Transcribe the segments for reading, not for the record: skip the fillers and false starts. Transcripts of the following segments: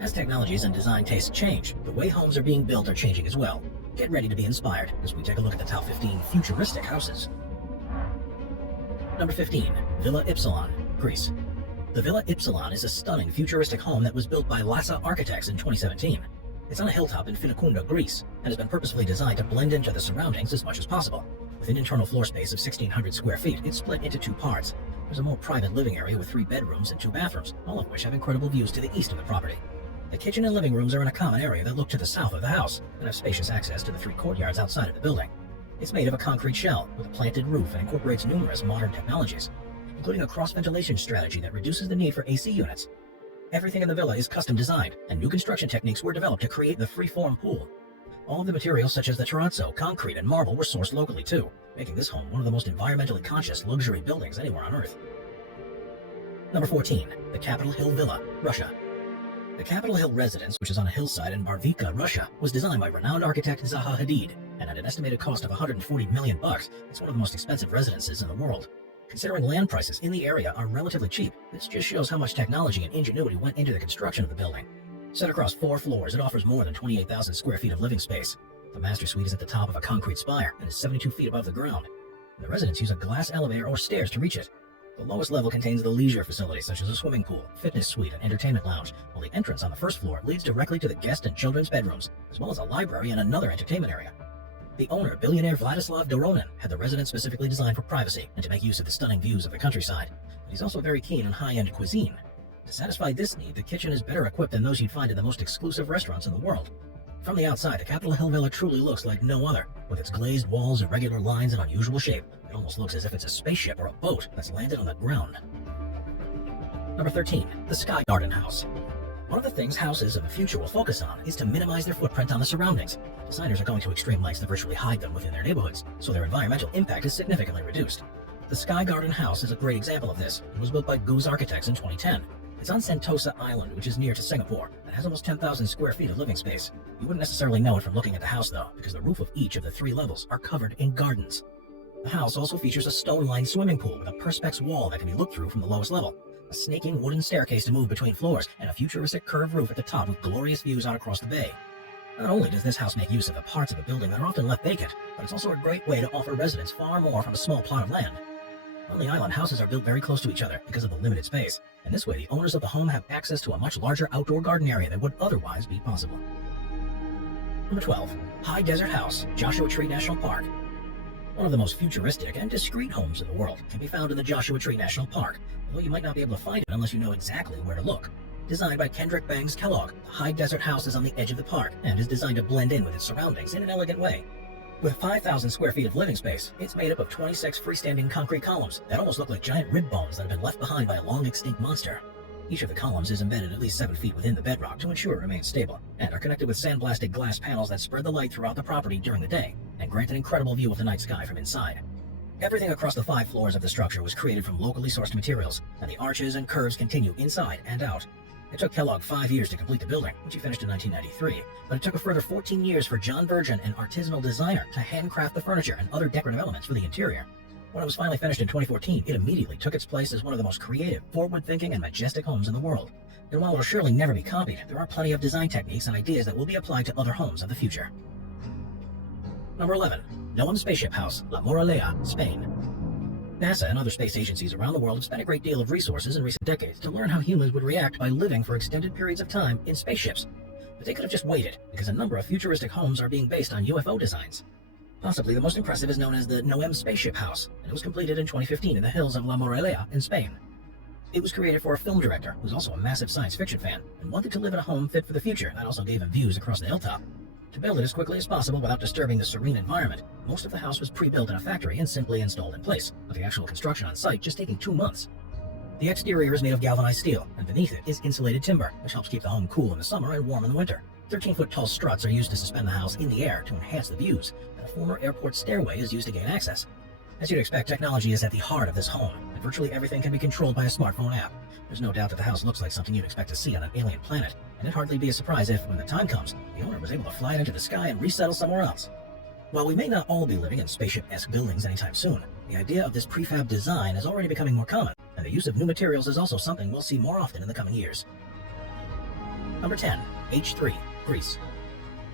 As technologies and design tastes change, the way homes are being built are changing as well. Get ready to be inspired as we take a look at the top 15 futuristic houses. Number 15. Villa Ypsilon, Greece. The Villa Ypsilon is a stunning futuristic home that was built by Lhasa Architects in 2017. It's on a hilltop in Finicunda, Greece, and has been purposefully designed to blend into the surroundings as much as possible. With an internal floor space of 1,600 square feet, it's split into two parts. There's a more private living area with 3 bedrooms and 2 bathrooms, all of which have incredible views to the east of the property. The kitchen and living rooms are in a common area that look to the south of the house and have spacious access to the 3 courtyards outside of the building. It's made of a concrete shell with a planted roof and incorporates numerous modern technologies, including a cross-ventilation strategy that reduces the need for AC units. Everything in the villa is custom designed, and new construction techniques were developed to create the free-form pool. All of the materials such as the terrazzo, concrete, and marble were sourced locally too, making this home one of the most environmentally conscious luxury buildings anywhere on Earth. Number 14. The Capitol Hill Villa, Russia. The Capitol Hill residence, which is on a hillside in Barvika, Russia, was designed by renowned architect Zaha Hadid, and at an estimated cost of $140 million, it's one of the most expensive residences in the world. Considering land prices in the area are relatively cheap, this just shows how much technology and ingenuity went into the construction of the building. Set across 4 floors, it offers more than 28,000 square feet of living space. The master suite is at the top of a concrete spire and is 72 feet above the ground. The residents use a glass elevator or stairs to reach it. The lowest level contains the leisure facilities such as a swimming pool, fitness suite, and entertainment lounge, while the entrance on the first floor leads directly to the guest and children's bedrooms, as well as a library and another entertainment area. The owner, billionaire Vladislav Doronin, had the residence specifically designed for privacy and to make use of the stunning views of the countryside, but he's also very keen on high-end cuisine. To satisfy this need, the kitchen is better equipped than those you'd find in the most exclusive restaurants in the world. From the outside, the Capitol Hill Villa truly looks like no other. With its glazed walls, irregular lines, and unusual shape, it almost looks as if it's a spaceship or a boat that's landed on the ground. Number 13. The Sky Garden House. One of the things houses of the future will focus on is to minimize their footprint on the surroundings. Designers are going to extreme lengths to virtually hide them within their neighborhoods, so their environmental impact is significantly reduced. The Sky Garden House is a great example of this. It was built by Goose Architects in 2010. It's on Sentosa Island, which is near to Singapore, and has almost 10,000 square feet of living space. You wouldn't necessarily know it from looking at the house, though, because the roof of each of the 3 levels are covered in gardens. The house also features a stone-lined swimming pool with a perspex wall that can be looked through from the lowest level, a snaking wooden staircase to move between floors, and a futuristic curved roof at the top with glorious views out across the bay. Not only does this house make use of the parts of the building that are often left vacant, but it's also a great way to offer residents far more from a small plot of land. On the island, houses are built very close to each other because of the limited space, and this way the owners of the home have access to a much larger outdoor garden area than would otherwise be possible. Number 12. High Desert House, Joshua Tree National Park. One of the most futuristic and discreet homes in the world can be found in the Joshua Tree National Park, although you might not be able to find it unless you know exactly where to look. Designed by Kendrick Bangs Kellogg, the High Desert House is on the edge of the park and is designed to blend in with its surroundings in an elegant way. With 5,000 square feet of living space, it's made up of 26 freestanding concrete columns that almost look like giant rib bones that have been left behind by a long-extinct monster. Each of the columns is embedded at least 7 feet within the bedrock to ensure it remains stable, and are connected with sandblasted glass panels that spread the light throughout the property during the day, and grant an incredible view of the night sky from inside. Everything across the 5 floors of the structure was created from locally sourced materials, and the arches and curves continue inside and out. It took Kellogg 5 years to complete the building, which he finished in 1993, but it took a further 14 years for John Virgin, an artisanal designer, to handcraft the furniture and other decorative elements for the interior. When it was finally finished in 2014, it immediately took its place as one of the most creative, forward-thinking, and majestic homes in the world. And while it will surely never be copied, there are plenty of design techniques and ideas that will be applied to other homes of the future. Number 11. Noam Spaceship House, La Moralea, Spain. NASA and other space agencies around the world have spent a great deal of resources in recent decades to learn how humans would react by living for extended periods of time in spaceships. But they could have just waited, because a number of futuristic homes are being based on UFO designs. Possibly the most impressive is known as the Noam Spaceship House, and it was completed in 2015 in the hills of La Moralea in Spain. It was created for a film director who's also a massive science fiction fan and wanted to live in a home fit for the future that also gave him views across the hilltop. To build it as quickly as possible without disturbing the serene environment, most of the house was pre-built in a factory and simply installed in place, with the actual construction on site just taking 2 months. The exterior is made of galvanized steel, and beneath it is insulated timber, which helps keep the home cool in the summer and warm in the winter. 13-foot tall struts are used to suspend the house in the air to enhance the views, and a former airport stairway is used to gain access. As you'd expect, technology is at the heart of this home, and virtually everything can be controlled by a smartphone app. There's no doubt that the house looks like something you'd expect to see on an alien planet, and it'd hardly be a surprise if, when the time comes, the owner was able to fly it into the sky and resettle somewhere else. While we may not all be living in spaceship-esque buildings anytime soon, the idea of this prefab design is already becoming more common, and the use of new materials is also something we'll see more often in the coming years. Number 10. H3, Greece.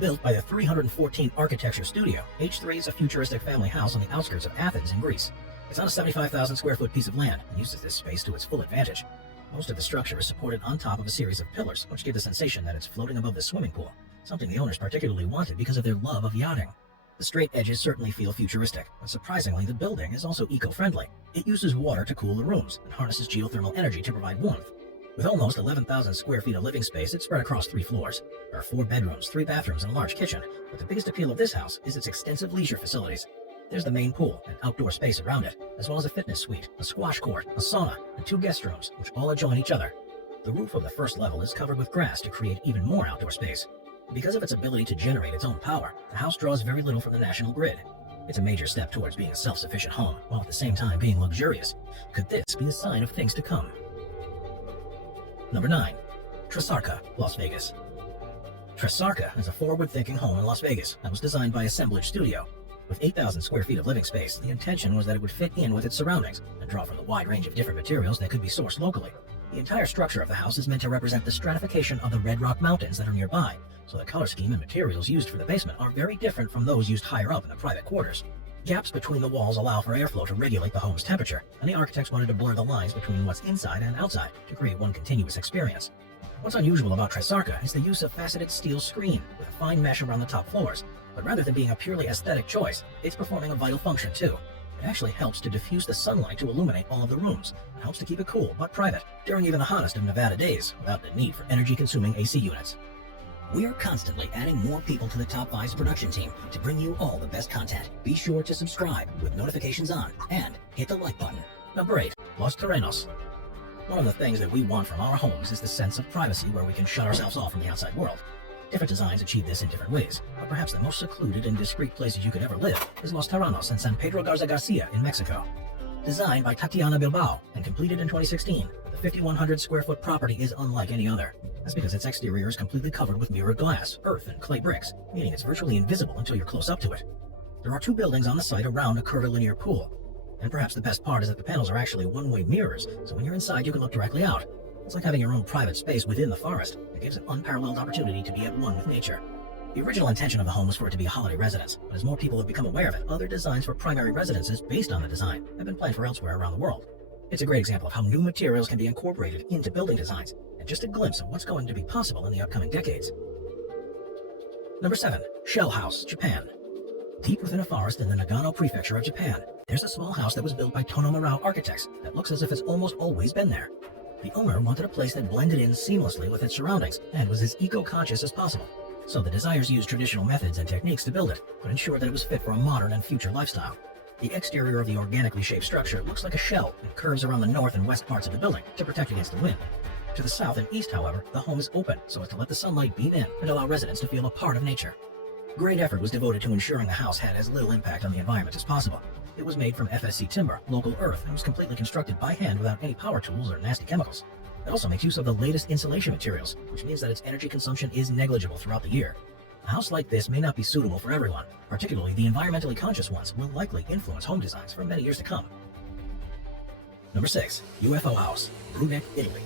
Built by the 314 Architecture Studio, H3 is a futuristic family house on the outskirts of Athens in Greece. It's on a 75,000 square foot piece of land and uses this space to its full advantage. Most of the structure is supported on top of a series of pillars, which give the sensation that it's floating above the swimming pool, something the owners particularly wanted because of their love of yachting. The straight edges certainly feel futuristic, but surprisingly, the building is also eco-friendly. It uses water to cool the rooms and harnesses geothermal energy to provide warmth. With almost 11,000 square feet of living space, it's spread across 3 floors. There are 4 bedrooms, 3 bathrooms, and a large kitchen, but the biggest appeal of this house is its extensive leisure facilities. There's the main pool and outdoor space around it, as well as a fitness suite, a squash court, a sauna, and 2 guest rooms, which all adjoin each other. The roof of the first level is covered with grass to create even more outdoor space. Because of its ability to generate its own power, the house draws very little from the national grid. It's a major step towards being a self-sufficient home, while at the same time being luxurious. Could this be a sign of things to come? Number 9. Tresarca, Las Vegas. Tresarca is a forward-thinking home in Las Vegas that was designed by Assemblage Studio. With 8,000 square feet of living space, the intention was that it would fit in with its surroundings and draw from the wide range of different materials that could be sourced locally. The entire structure of the house is meant to represent the stratification of the Red Rock Mountains that are nearby, so the color scheme and materials used for the basement are very different from those used higher up in the private quarters. Gaps between the walls allow for airflow to regulate the home's temperature, and the architects wanted to blur the lines between what's inside and outside to create one continuous experience. What's unusual about Tresarca is the use of faceted steel screen with a fine mesh around the top floors, but rather than being a purely aesthetic choice, it's performing a vital function too. It actually helps to diffuse the sunlight to illuminate all of the rooms, and helps to keep it cool but private during even the hottest of Nevada days without the need for energy-consuming AC units. We're constantly adding more people to the Top 5's production team to bring you all the best content. Be sure to subscribe with notifications on and hit the like button. Number 8. Los Terrenos. One of the things that we want from our homes is the sense of privacy where we can shut ourselves off from the outside world. Different designs achieve this in different ways, but perhaps the most secluded and discreet places you could ever live is Los Terrenos in San Pedro Garza Garcia in Mexico. Designed by Tatiana Bilbao and completed in 2016, the 5,100 square foot property is unlike any other. That's because its exterior is completely covered with mirrored glass, earth, and clay bricks, meaning it's virtually invisible until you're close up to it. There are 2 buildings on the site around a curvilinear pool. And perhaps the best part is that the panels are actually one-way mirrors, so when you're inside you can look directly out. It's like having your own private space within the forest. It gives an unparalleled opportunity to be at one with nature. The original intention of the home was for it to be a holiday residence, but as more people have become aware of it, other designs for primary residences based on the design have been planned for elsewhere around the world. It's a great example of how new materials can be incorporated into building designs, and just a glimpse of what's going to be possible in the upcoming decades. Number 7. Shell House, Japan. Deep within a forest in the Nagano Prefecture of Japan, there's a small house that was built by Tonomurao architects that looks as if it's almost always been there. The owner wanted a place that blended in seamlessly with its surroundings and was as eco-conscious as possible. So the designers used traditional methods and techniques to build it, but ensured that it was fit for a modern and future lifestyle. The exterior of the organically shaped structure looks like a shell and curves around the north and west parts of the building to protect against the wind. To the south and east, however, the home is open so as to let the sunlight beam in and allow residents to feel a part of nature. Great effort was devoted to ensuring the house had as little impact on the environment as possible. It was made from FSC timber, local earth, and was completely constructed by hand without any power tools or nasty chemicals. It also makes use of the latest insulation materials, which means that its energy consumption is negligible throughout the year. A house like this may not be suitable for everyone, particularly the environmentally conscious ones will likely influence home designs for many years to come. Number 6. UFO House, Bruneck, Italy.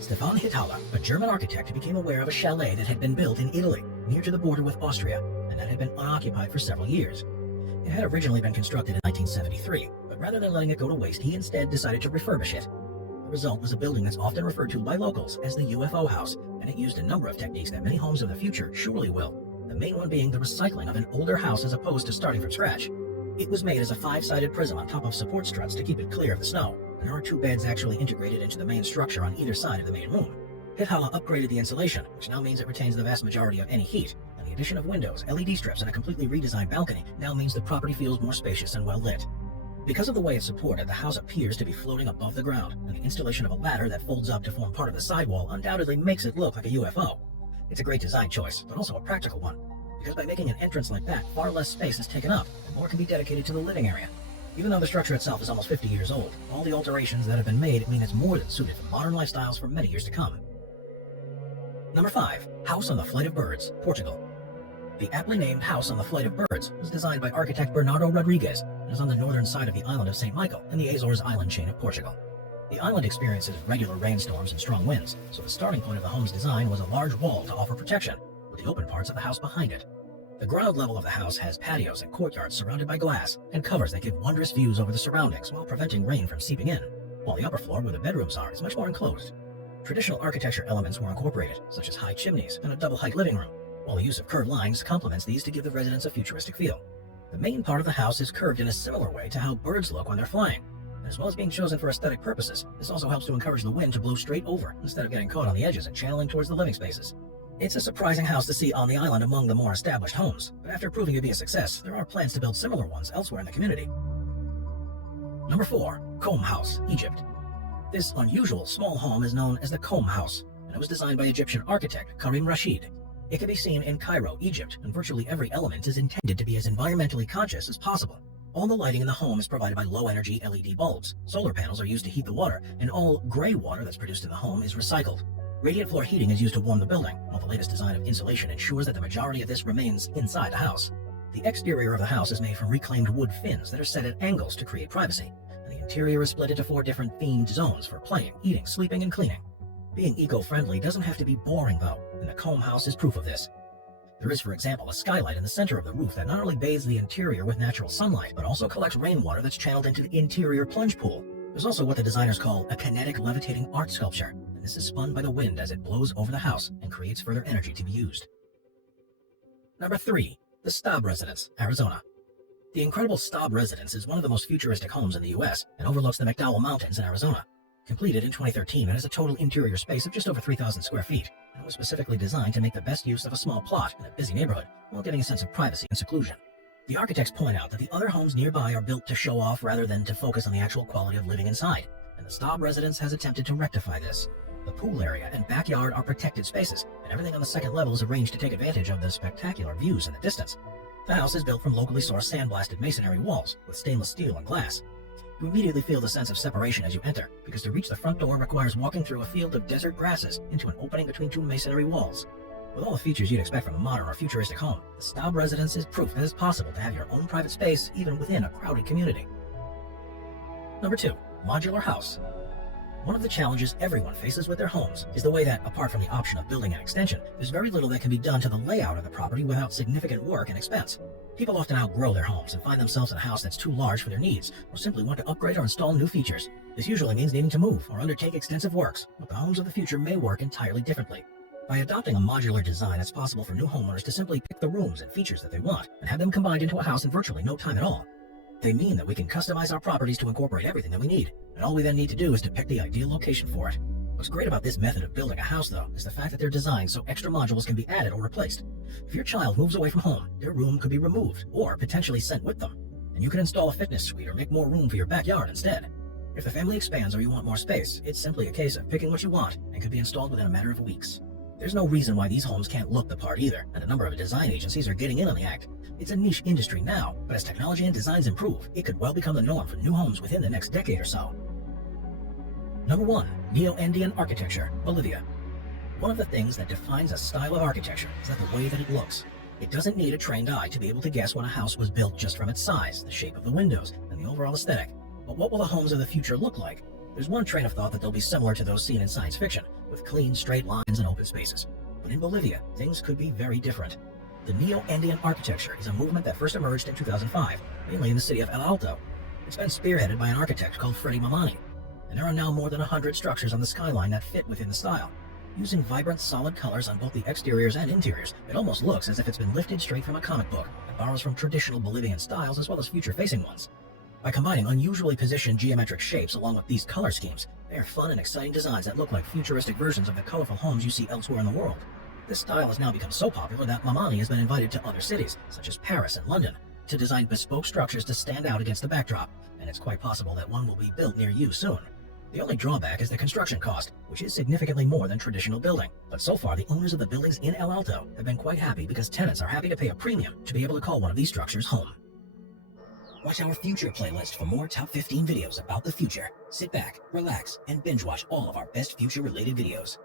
Stefan Hitala, a German architect, became aware of a chalet that had been built in Italy, near to the border with Austria, and that had been unoccupied for several years. It had originally been constructed in 1973, but rather than letting it go to waste, he instead decided to refurbish it. The result was a building that's often referred to by locals as the UFO House, and it used a number of techniques that many homes of the future surely will, the main one being the recycling of an older house as opposed to starting from scratch. It was made as a 5-sided prism on top of support struts to keep it clear of the snow, and there are 2 beds actually integrated into the main structure on either side of the main room. Hitala upgraded the insulation, which now means it retains the vast majority of any heat, and the addition of windows, LED strips, and a completely redesigned balcony now means the property feels more spacious and well lit. Because of the way it's supported, the house appears to be floating above the ground, and the installation of a ladder that folds up to form part of the sidewall undoubtedly makes it look like a UFO. It's a great design choice, but also a practical one, because by making an entrance like that, far less space is taken up, and more can be dedicated to the living area. Even though the structure itself is almost 50 years old, all the alterations that have been made mean it's more than suited for modern lifestyles for many years to come. Number 5. House on the Flight of Birds, Portugal. The aptly named House on the Flight of Birds was designed by architect Bernardo Rodrigues and is on the northern side of the island of St. Michael in the Azores island chain of Portugal. The island experiences regular rainstorms and strong winds, so the starting point of the home's design was a large wall to offer protection, with the open parts of the house behind it. The ground level of the house has patios and courtyards surrounded by glass, and covers that give wondrous views over the surroundings while preventing rain from seeping in, while the upper floor where the bedrooms are is much more enclosed. Traditional architecture elements were incorporated, such as high chimneys and a double-height living room, while the use of curved lines complements these to give the residents a futuristic feel. The main part of the house is curved in a similar way to how birds look when they're flying. As well as being chosen for aesthetic purposes, this also helps to encourage the wind to blow straight over instead of getting caught on the edges and channeling towards the living spaces. It's a surprising house to see on the island among the more established homes, but after proving to be a success, there are plans to build similar ones elsewhere in the community. Number 4. Comb House, Egypt. This unusual small home is known as the Comb House, and it was designed by Egyptian architect Karim Rashid. It can be seen in Cairo, Egypt, and virtually every element is intended to be as environmentally conscious as possible. All the lighting in the home is provided by low-energy LED bulbs. Solar panels are used to heat the water, and all gray water that's produced in the home is recycled. Radiant floor heating is used to warm the building, while the latest design of insulation ensures that the majority of this remains inside the house. The exterior of the house is made from reclaimed wood fins that are set at angles to create privacy, and the interior is split into 4 different themed zones for playing, eating, sleeping, and cleaning. Being eco-friendly doesn't have to be boring though, and the Comb House is proof of this. There is, for example, a skylight in the center of the roof that not only bathes the interior with natural sunlight, but also collects rainwater that's channeled into the interior plunge pool. There's also what the designers call a kinetic levitating art sculpture, and this is spun by the wind as it blows over the house and creates further energy to be used. Number 3. The Staub Residence, Arizona. The incredible Staub Residence is one of the most futuristic homes in the US and overlooks the McDowell Mountains in Arizona. Completed in 2013, it has a total interior space of just over 3,000 square feet, and it was specifically designed to make the best use of a small plot in a busy neighborhood while giving a sense of privacy and seclusion. The architects point out that the other homes nearby are built to show off rather than to focus on the actual quality of living inside, and the Staub Residence has attempted to rectify this. The pool area and backyard are protected spaces, and everything on the second level is arranged to take advantage of the spectacular views in the distance. The house is built from locally sourced sandblasted masonry walls with stainless steel and glass. You immediately feel the sense of separation as you enter, because to reach the front door requires walking through a field of desert grasses into an opening between 2 masonry walls. With all the features you'd expect from a modern or futuristic home, the Staub Residence is proof that it's possible to have your own private space even within a crowded community. Number 2. Modular House. One of the challenges everyone faces with their homes is the way that, apart from the option of building an extension, there's very little that can be done to the layout of the property without significant work and expense. People often outgrow their homes and find themselves in a house that's too large for their needs, or simply want to upgrade or install new features. This usually means needing to move or undertake extensive works, but the homes of the future may work entirely differently. By adopting a modular design, it's possible for new homeowners to simply pick the rooms and features that they want and have them combined into a house in virtually no time at all. They mean that we can customize our properties to incorporate everything that we need, and all we then need to do is to pick the ideal location for it. What's great about this method of building a house, though, is the fact that they're designed so extra modules can be added or replaced. If your child moves away from home, their room could be removed or potentially sent with them, and you can install a fitness suite or make more room for your backyard instead. If the family expands or you want more space, it's simply a case of picking what you want and could be installed within a matter of weeks. There's no reason why these homes can't look the part either, and a number of design agencies are getting in on the act. It's a niche industry now, but as technology and designs improve, it could well become the norm for new homes within the next decade or so. Number 1. Neo-Andean Architecture, Bolivia. One of the things that defines a style of architecture is that the way that it looks. It doesn't need a trained eye to be able to guess when a house was built just from its size, the shape of the windows, and the overall aesthetic. But what will the homes of the future look like? There's one train of thought that they'll be similar to those seen in science fiction, with clean, straight lines and open spaces. But in Bolivia, things could be very different. The Neo-Andean architecture is a movement that first emerged in 2005, mainly in the city of El Alto. It's been spearheaded by an architect called Freddie Mamani, and there are now more than 100 structures on the skyline that fit within the style. Using vibrant, solid colors on both the exteriors and interiors, it almost looks as if it's been lifted straight from a comic book and borrows from traditional Bolivian styles as well as future-facing ones. By combining unusually positioned geometric shapes along with these color schemes, they are fun and exciting designs that look like futuristic versions of the colorful homes you see elsewhere in the world. This style has now become so popular that Mamani has been invited to other cities, such as Paris and London, to design bespoke structures to stand out against the backdrop, and it's quite possible that one will be built near you soon. The only drawback is the construction cost, which is significantly more than traditional building. But so far, the owners of the buildings in El Alto have been quite happy because tenants are happy to pay a premium to be able to call one of these structures home. Watch our future playlist for more top 15 videos about the future. Sit back, relax, and binge watch all of our best future-related videos.